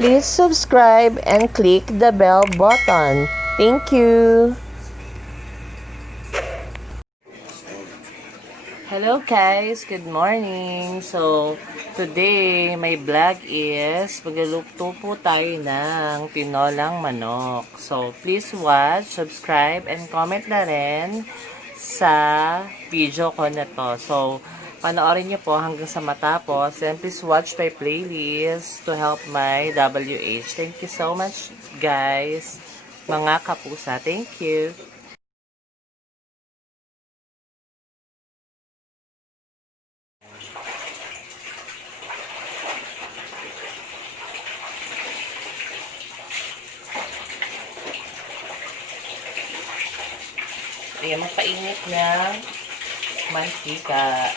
Please subscribe and click the bell button. Thank you. Hello guys, good morning. So, today my vlog is magluluto po tayo ng tinolang manok. So, please watch, subscribe, and comment na rin sa video ko na to. So, panoorin niyo po hanggang sa matapos. And please watch my playlist to help my WH. Thank you so much guys, mga kapusa. Thank you. Ayan, magpainit ng mantika.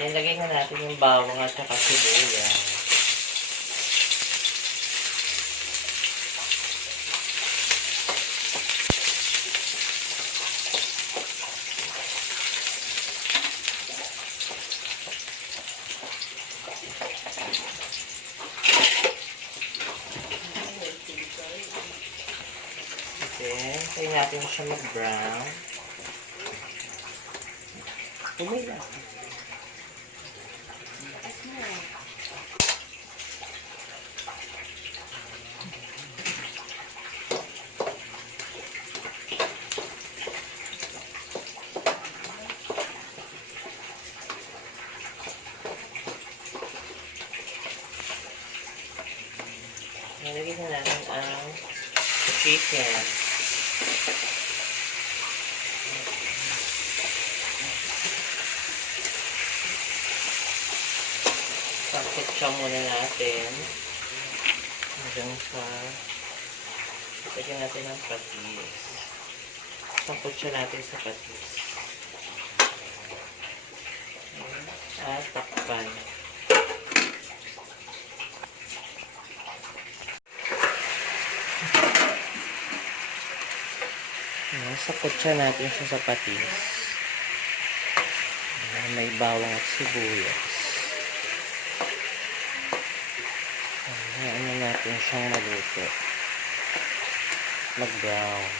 Yan, lagay na natin yung bawang at saka sibuyas. Okay, tayo natin siya mag-brown. Umila. Nalagay na natin ang chicken. Pakit siya muna natin. Hanggang sa lagyan natin ang patis. Pakit siya natin sa patis. At takpan. Sakot siya natin siya sa patis. May bawang at sibuyas. Hayaan na natin siyang maluto. Mag-brown.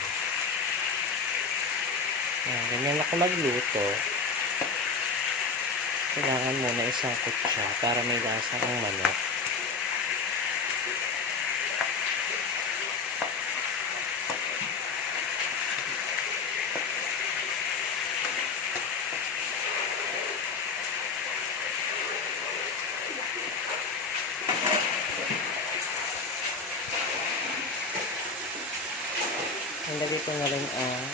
Ganyan ako magluto. Kailangan muna isang kutsa para may lasa ang manok. Nilagay ko na rin ang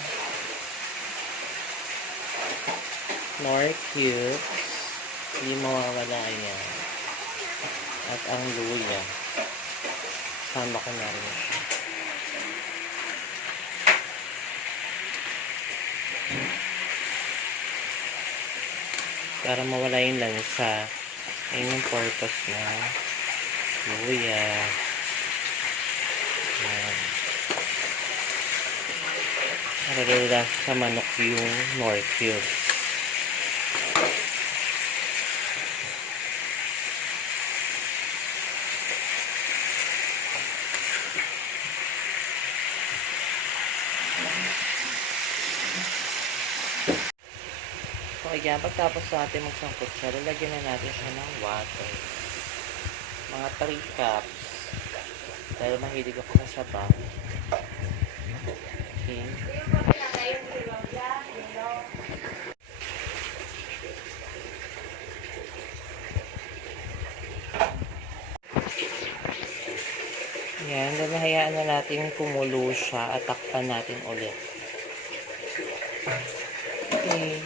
nor cubes. Hindi mawawala yan. At ang luya. Sama ko na rin siya. Para mawala yung lansa. Ayun yung purpose na luya. Ayan. Para sa manok yung nor cubes. So, ayan, pagtapos natin magsangkot siya, lalagyan na natin siya ng water. Mga 3 cups. Dahil mahilig ako sa sabaw. Okay. Ayan, then hayaan na natin kumulo siya at takpan natin ulit. Okay.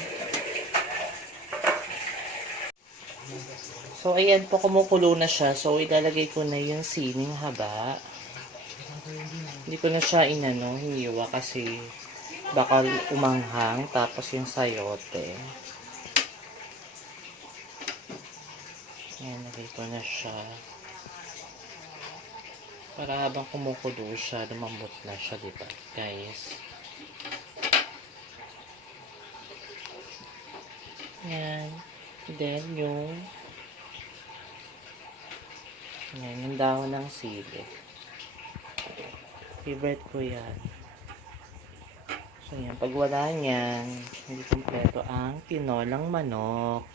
So, ayan po, kumukulo na siya. So, ilalagay ko na yung siling haba. Hindi ko na siya hiniwa kasi baka umanghang. Tapos yung sayote. Ayan, lagay ko na siya. Para habang kumukulo siya, lumambot na siya, diba, guys? Ayan. Then, yung Yan, yung dahon ng sili. Favorite ko yan. So yan, pag wala niyan, hindi kompleto ang tinolang manok.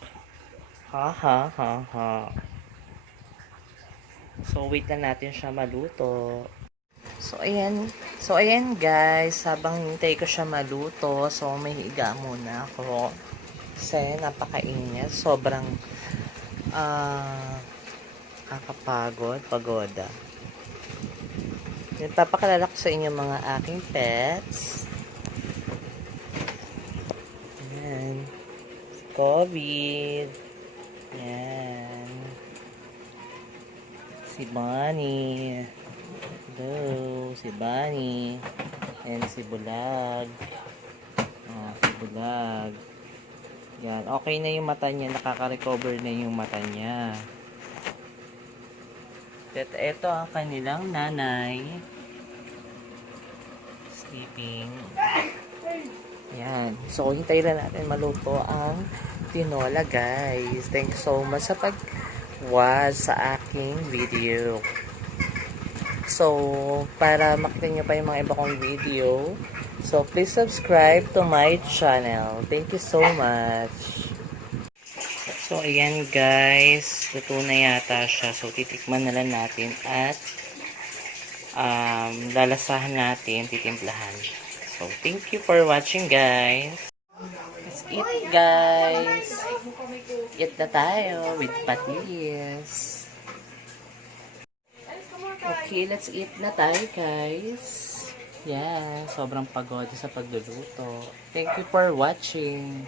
Ha ha ha ha. So wait na natin siya maluto. So ayan. So ayan guys, habang hintay ko siya maluto, so may higa muna ako. Kasi napakainit. Sobrang kakapagod, pagoda. Nagpapakalala ko sa inyo mga aking pets. Ayan. COVID. Ayan. Si Bunny. Hello. Si Bunny. Ayan si Bulag. Si Bulag. Yan. Okay na yung mata niya. Nakaka-recover na yung mata niya. At ito ang kanilang nanay. Sleeping. Yan. So, hintayin na natin maluto ang tinola, guys. Thank you so much sa pag-watch sa aking video. So, para makita nyo pa yung mga iba kong video, so, please subscribe to my channel. Thank you so much. So, ayan guys. Luto na yata siya. So, titikman na lang natin at lalasahan natin, titimplahan. So, thank you for watching guys. Let's eat guys. Eat na tayo with patis. Okay, let's eat na tayo guys. Yeah, sobrang pagod sa pagluluto. Thank you for watching.